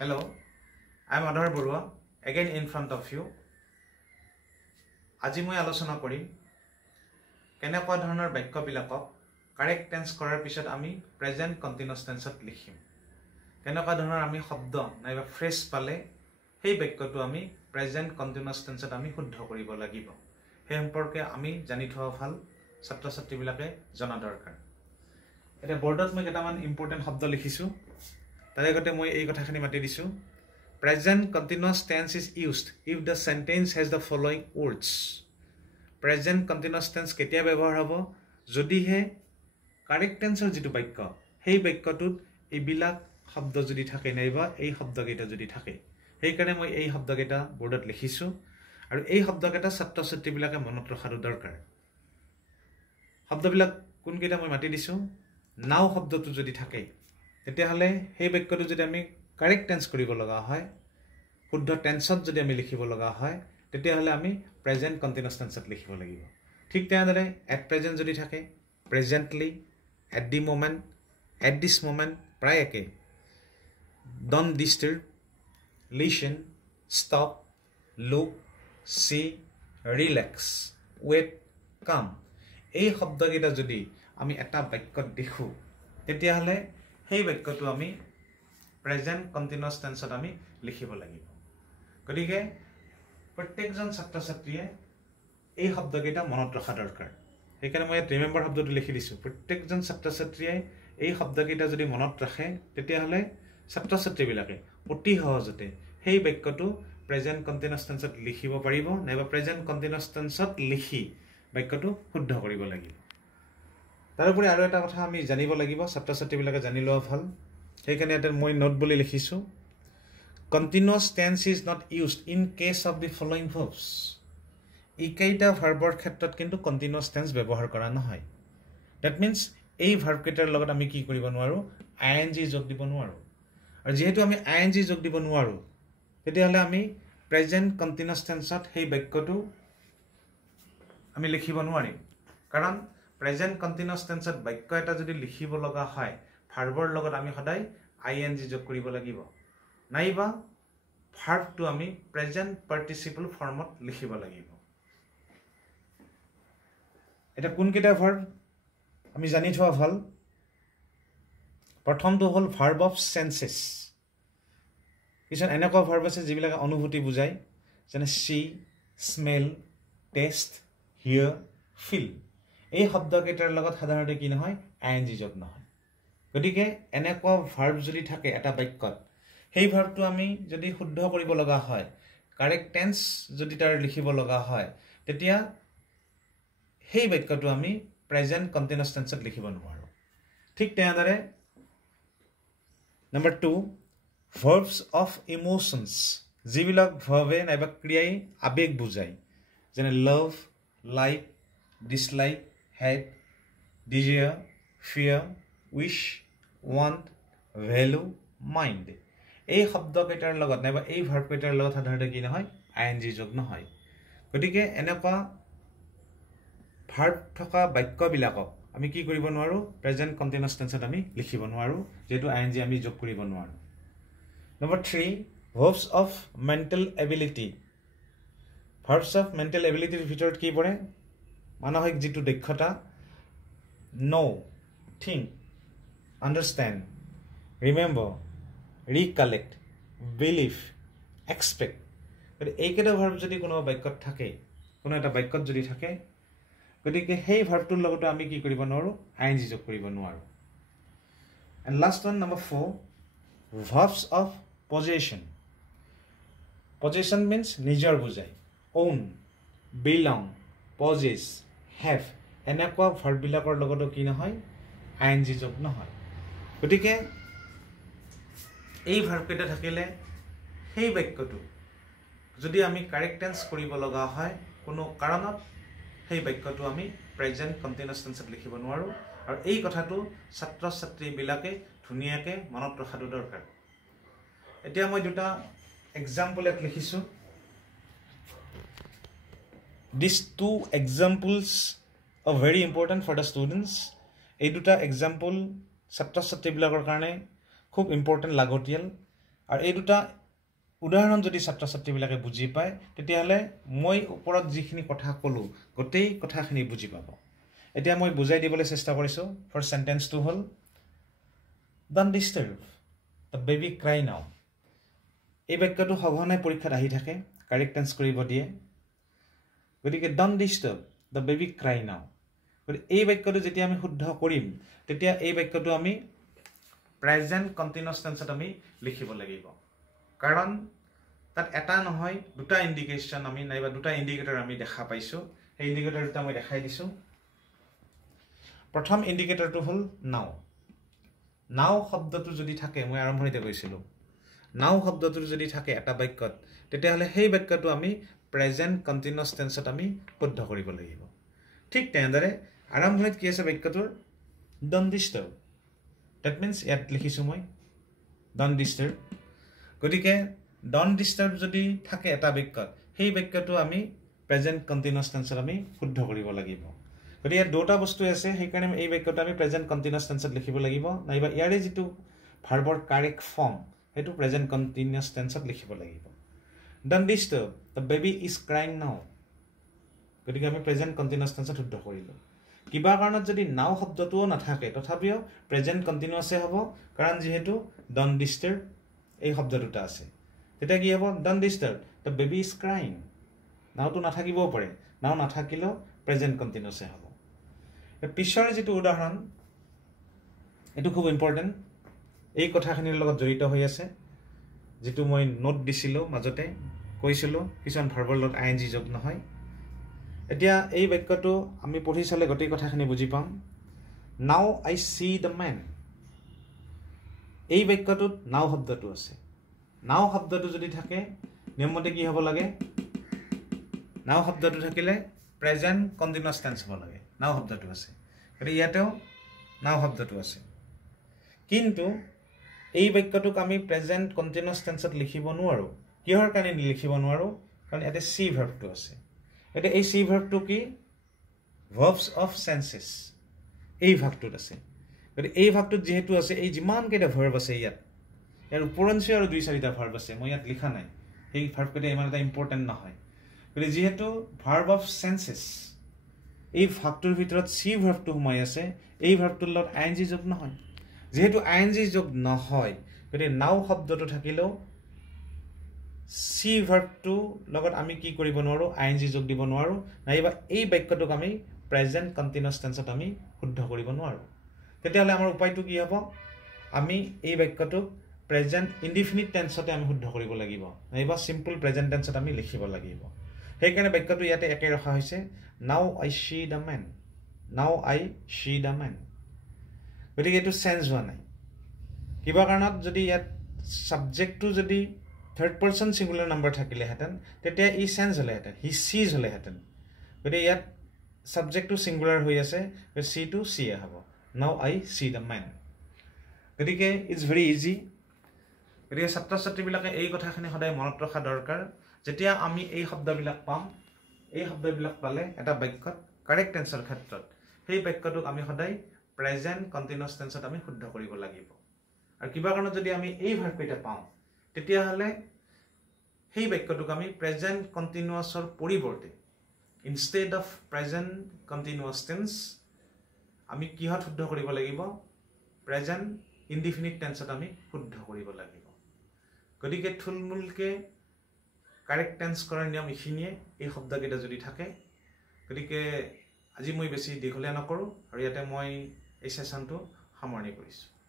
Hello, I am Adhar Burua, again in front of you. আজি মই আলোচনা কৰিম কেনেকুৱা ধৰণৰ বাক্যবিলাকক কাৰেক্ট টেন্স কৰাৰ পিছত আমি প্ৰেজেন্ট কন্টিনিউয়াস টেন্সত লিখিম কেনেকুৱা ধৰণৰ আমি শব্দ নাইবা ফ্ৰেজ পালে সেই বাক্যটো আমি প্ৰেজেন্ট কন্টিনিউয়াস টেন্সত আমি শুদ্ধ কৰিব লাগিব সেই সম্পৰ্কে আমি জানি থোৱা ভাল ছাত্ৰ ছাত্ৰীবিলাকে জনা দৰকাৰ এটা বৰ্ডত মই কেইটামান ইম্পৰ্টেন্ট শব্দ লিখিছো তাৰে আগতে মই এই কথাখিনি মাতি দিছো Present continuous tense is used if the sentence has the following words. Present continuous tense ketia ব্যবহাৰ হ'ব যদিহে correct tense ৰ যেটো বাক্য সেই বাক্যটোত এইবিলাক শব্দ যদি থাকে নাইবা এই শব্দকেইটা যদি থাকে সেই কাৰণে মই এই শব্দকেইটা বৰ্ডত লিখিছো আৰু এই শব্দকেইটা ছাত্ৰ ছাত্ৰীবিলাকে মনত ৰখাটো দৰকাৰ শব্দবিলাক কোনকেইটা মই মাতি দিছো নাও শব্দটো যদি থাকে তেতিয়া হলে সেই বাক্যটো যদি আমি কারেক্ট টেন্স কৰিব লগা হয় শুদ্ধ টেন্সত যদি আমি লিখিব লগা হয় তেতিয়া হলে আমি প্ৰেজেন্ট কন্টিনিউয়াস টেন্সত লিখিব লাগিব ঠিক তেনেদৰে এট প্ৰেজেন্ট যদি থাকে presently at the moment at this moment প্ৰায় একে don't disturb listen stop look see relax wait come এই শব্দকেইটা যদি আমি এটা বাক্যত দেখো তেতিয়া হলে সেই বাক্যটো আমি Present continuous tense আমি লিখিব লাগিব গতিকে প্ৰত্যেকজন ছাত্ৰ ছাত্ৰীয়ে এই শব্দকেইটা মনত ৰখা দৰকাৰ সেইকাৰণে মই ৰিমেম্বাৰ শব্দটো লিখি দিছো প্ৰত্যেকজন ছাত্ৰ ছাত্ৰীয়ে এই শব্দকেইটা যদি মনত ৰাখে তেতিয়া হলে ছাত্ৰ ছাত্ৰীবিলাকে অতি সহজতে সেই বাক্যটো প্ৰেজেন্ট কন্টিনিউয়াস টেন্সত লিখিব পাৰিব নাইবা প্ৰেজেন্ট কন্টিনিউয়াস টেন্সত লিখি বাক্যটো শুদ্ধ কৰিব লাগিব তাৰোপৰি আৰু এটা কথা আমি জানিব লাগিব ছাত্ৰ ছাত্ৰীবিলাকে জানি লোৱা ভাল সেইকাৰণে এটা মই নোট বুলি লিখিছো continuous tense is not used in case of the following verbs ইকেইটা ভাৰ্বৰ ক্ষেত্ৰত কিন্তু continuous tense ব্যৱহাৰ কৰা নহয় that means এই ভাৰ্ব কেইটাৰ লগত আমি কি কৰিব নোৱাৰো ing যোগ দিব নোৱাৰো আৰু যেহেতু আমি ing যোগ দিব নোৱাৰো তেতিয়া হলে আমি প্ৰেজেন্ট continuous tenseত সেই বাক্যটো আমি লিখিব নোৱাৰিম কাৰণ প্ৰেজেন্ট continuous tenseত বাক্য এটা যদি লিখিব লগা হয় ভাৰ্বৰ লগত আমি সদায় ing যোগ কৰিব লাগিব নাইবা ভাৰ্বটো আমি প্ৰেজেন্ট পাৰ্টিসিপল ফৰ্মত লিখিব লাগিব এটা কোনকেইটা ভাৰ্ব আমি জানি থোৱা ভাল প্ৰথমটো হ'ল ভাৰ্ব অফ সেন্সেস কিছুমান এনেকুৱা ভাৰ্ব আছে যিবিলাক অনুভূতি বুজায় যেনে see smell taste hear feel এই শব্দকেইটাৰ লগত সাধাৰণতে কি নহয় ing যোগ নহয় গতিকে এনেকুৱা ভাৰ্ব যদি থাকে এটা বাক্যত সেই ভাৰ্বটো আমি যদি শুদ্ধ কৰিব লগা হয় কাৰেক্ট টেন্স যদি তাৰ লিখিব লগা হয় তেতিয়া সেই বাক্যটো আমি প্ৰেজেন্ট কন্টিনিউয়াস টেন্সত লিখিব নোৱাৰো ঠিক তেনেদৰে নম্বৰ 2 verbs of emotions যিবিলাক ভাৱে নাইবা ক্ৰিয়াই আবেগ বুজায় যেনে love like dislike hate desire fear wish want value mind এই শব্দকেইটাৰ লগত নাইবা এই ভাৰ্ব কেইটাৰ লগত সাধাৰণতে কি নহয় ing যোগ নহয় গতিকে এনেকুৱা ভাৰ্ব থকা বাক্যবিলাকক আমি কি কৰিব নোৱাৰো প্ৰেজেন্ট কন্টিনিউয়াস টেন্সত আমি লিখিব নোৱাৰো যেটো ing আমি যোগ কৰিব নোৱাৰো number 3 verbs of mental ability verbs of mental ability ভিতৰত কি পৰে মানসিক যেটো দক্ষতা know think understand remember recollect believe expect এইকেইটা ভাৰ্ব যদি কোনো বাক্যত থাকে কোনো এটা বাক্যত যদি থাকে গতিকে সেই ভাৰ্বটোৰ লগত আমি কি কৰিব নোৱাৰো ing যোগ কৰিব নোৱাৰো and last one number 4 verbs of possession possession means নিজৰ বুজায় own belong possess have এনেকুৱা ভাৰ্ব বিলাকৰ লগত কি নহয় ing যোগ নহয় গতিকে এই ভাৰ্ব কেইটা থাকিলে সেই বাক্যটো যদি আমি কাৰেক্ট টেন্স কৰিব লগা হয় কোনো কাৰণত সেই বাক্যটো আমি প্ৰেজেন্ট কন্টিনিউয়াস টেন্সত লিখিব নোৱাৰো আৰু এই কথাটো ছাত্ৰ ছাত্ৰীবিলাকে ধুনিয়াকে মনত ৰখাটো দৰকাৰ এতিয়া মই দুটা এক্সাম্পল লিখিছো these two examples are very important for the students এই দুটা এক্সাম্পল ছাত্ৰ ছাত্ৰীবিলাকৰ কাৰণে খুব ইম্পৰ্টেন্ট লাগতিয়াল আৰু এই দুটা উদাহৰণ যদি ছাত্ৰ ছাত্ৰীবিলাকে বুজি পায় তেতিয়াহ'লে মই ওপৰত যিখিনি কথা ক'লোঁ গোটেই কথাখিনি বুজি পাব এতিয়া মই বুজাই দিবলৈ চেষ্টা কৰিছোঁ ফাৰ্ষ্ট সেন্টেন্সটো হ'ল Don't disturb the baby cry now এই বাক্যটো সঘনাই পৰীক্ষাত আহি থাকে কাৰেক্ট টেন্স কৰিব দিয়ে গতিকে don't disturb the baby cry now এই বাক্যটো যেতিয়া আমি শুদ্ধ কৰিম তেতিয়া এই বাক্যটো আমি প্ৰেজেন্ট কন্টিনিউয়াছ টেন্সত আমি লিখিব লাগিব কাৰণ তাত এটা নহয় দুটা ইন্ডিকেশন আমি নাইবা দুটা ইন্ডিকেটৰ আমি দেখা পাইছো এই ইন্ডিকেটৰ দুটা মই দেখাই দিছো প্ৰথম ইন্ডিকেটৰটো হ'ল নাও নাও শব্দটো যদি থাকে মই আৰম্ভণিতে কৈছিলো নাও শব্দটো যদি থাকে এটা বাক্যত তেতিয়াহলে সেই বাক্যটো আমি প্ৰেজেন্ট কন্টিনিউয়াছ টেন্সত আমি শুদ্ধ কৰিব লাগিব ঠিক তেনেদৰে আৰম্ভণিত কি আছে বাক্যটোৰ don't disturb that means ইয়াত লিখিছো মই don't disturb গতিকে don't disturb যদি থাকে এটা বাক্যত সেই বাক্যটো আমি প্ৰেজেন্ট কন্টিনিউয়াছ টেন্সত আমি শুদ্ধ কৰিব লাগিব গতিকে ইয়াত দুটা বস্তু আছে সেইকাৰণে এই বাক্যটো আমি প্ৰেজেন্ট কন্টিনিউয়াছ টেন্সত লিখিব লাগিব নাইবা ইয়াৰে যেটো ভাৰ্বৰ কাৰেক্ট ফৰ্ম হেতু প্ৰেজেন্ট কন্টিনিউয়াছ টেন্সত লিখিব লাগিব don't disturb the baby is crying now গতিকে আমি প্ৰেজেন্ট কন্টিনিউয়াছ টেন্সত শুদ্ধ কৰিলো কিবা কাৰণত যদি নাও শব্দটোও নাথাকে তথাপিও প্ৰেজেন্ট কন্টিনিউয়াছে হ'ব কাৰণ যেহেতু don't disturb এই শব্দ দুটা আছে তেতিয়া কি হ'ব don't disturb the baby is crying নাওটো নাথাকিবও পাৰে নাও নাথাকিলেও প্ৰেজেন্ট কন্টিনিউয়াছে হ'ব পিছৰ যেটো উদাহৰণ এটো খুব ইম্পৰ্টেন্ট এই কথাখিনিৰ লগত জড়িত হৈ আছে যেটো মই নোট দিছিলো মাজতে কৈছিলো কিছুমান ভাৰ্বৰ লগত আইএনজি যোগ নহয় এতিয়া এই বাক্যটো আমি পঢ়ি চালে গোটেই কথাখিনি বুজি পাম now I C the man এই বাক্যটোত নাও শব্দটো আছে নাও শব্দটো যদি থাকে নিয়মমতে কি হ'ব লাগে নাও শব্দটো থাকিলে প্ৰেজেন্ট কন্টিনিউয়াছ টেন্স হ'ব লাগে নাও শব্দটো আছে গতিকে ইয়াতেও নাও শব্দটো আছে কিন্তু এই বাক্যটোক আমি প্ৰেজেন্ট কন্টিনিউয়াছ টেন্সত লিখিব নোৱাৰো কিহৰ কাৰণে লিখিব নোৱাৰো কাৰণ ইয়াতে সি ভাৰ্বটো আছে এটা এই সি ভাৰ্বটো কি verbs of senses এই ভাগটোত আছে গতিকে এই ভাগটোত যেহেতু আছে এই যিমান কেইটা ভাৰ্ব আছে ইয়াত ইয়াৰ উপৰঞ্চি আৰু দুই চাৰিটা ভাৰ্ব আছে মই ইয়াত লিখা নাই এই ভাৰ্ব কেইটা ইমান এটা ইম্পৰ্টেন্ট নহয় গতিকে যেহেতু verb of senses এই ভাগটোৰ ভিতৰত সি ভাৰ্বটো সোমাই আছে এই ভাৰ্বটোৰ লগত আইএনজি যোগ নহয় যেহেতু আইএনজি যোগ নহয় গতিকে নাও শব্দটো থাকিলেও সি ভাৰ্বটো লগত আমি কি কৰিব নোৱাৰো আইএনজি যোগ দিব নোৱাৰো নাইবা এই বাক্যটোক আমি প্ৰেজেন্ট কন্টিনিউয়াছ টেন্সত আমি শুদ্ধ কৰিব নোৱাৰো তেতিয়াহলে আমাৰ উপায়টো কি হ'ব আমি এই বাক্যটোক প্ৰেজেন্ট ইনডিফিনিট টেন্সতে আমি শুদ্ধ কৰিব লাগিব নাইবা সিম্পল প্ৰেজেন্ট টেন্সত আমি লিখিব লাগিব সেইকাৰণে বাক্যটো ইয়াতে একে ৰখা হৈছে now I C the man now I C the man গতিকে এটো চেঞ্জ হোৱা নাই কিবা কাৰণত যদি ইয়াত সাবজেক্টটো যদি থাৰ্ড পাৰসন সিঙ্গুলাৰ নাম্বাৰ থাকিলে হেতেন তেতিয়া ই চেঞ্জ হলে হেতেন হি সিজ হলে হেতেন গতিকে ইয়াত সাবজেক্টটো সিঙ্গুলাৰ হৈ আছে সি টু সি হ'ব now I C the man গতিকে ইটস ভেৰি ইজি গতিকে ছাত্ৰ ছাত্ৰীবিলাকে এই কথাখিনি সদায় মনত ৰখা দৰকাৰ যেতিয়া আমি এই শব্দবিলাক পাম এই শব্দবিলাক পালে এটা বাক্যত কাৰেক্ট টেন্সৰ ক্ষেত্ৰত সেই বাক্যটোক আমি সদায় প্ৰেজেন্ট কন্টিনিউয়াছ টেন্সত আমি শুদ্ধ কৰিব লাগিব আৰু কিবা কাৰণত যদি আমি এই ভাৰ্বকেইটা পাওঁ তেতিয়াহলে সেই বাক্যটোক আমি প্ৰেজেন্ট কন্টিনিউয়াছৰ পৰিৱৰ্তে ইনষ্টেড অফ প্ৰেজেন্ট কন্টিনিউয়াছ টেন্স আমি কিহত শুদ্ধ কৰিব লাগিব প্ৰেজেন্ট ইনডিফিনিট টেন্সত আমি শুদ্ধ কৰিব লাগিব গতিকে থুলমুলকে কাৰেক্ট টেন্স কৰাৰ নিয়ম ইখিনিয়ে এই শব্দকেইটা যদি থাকে গতিকে আজি মই বেছি দীঘলীয়া নকৰো আৰু ইয়াতে মই এই সেশনটো সামৰণি কৰিছো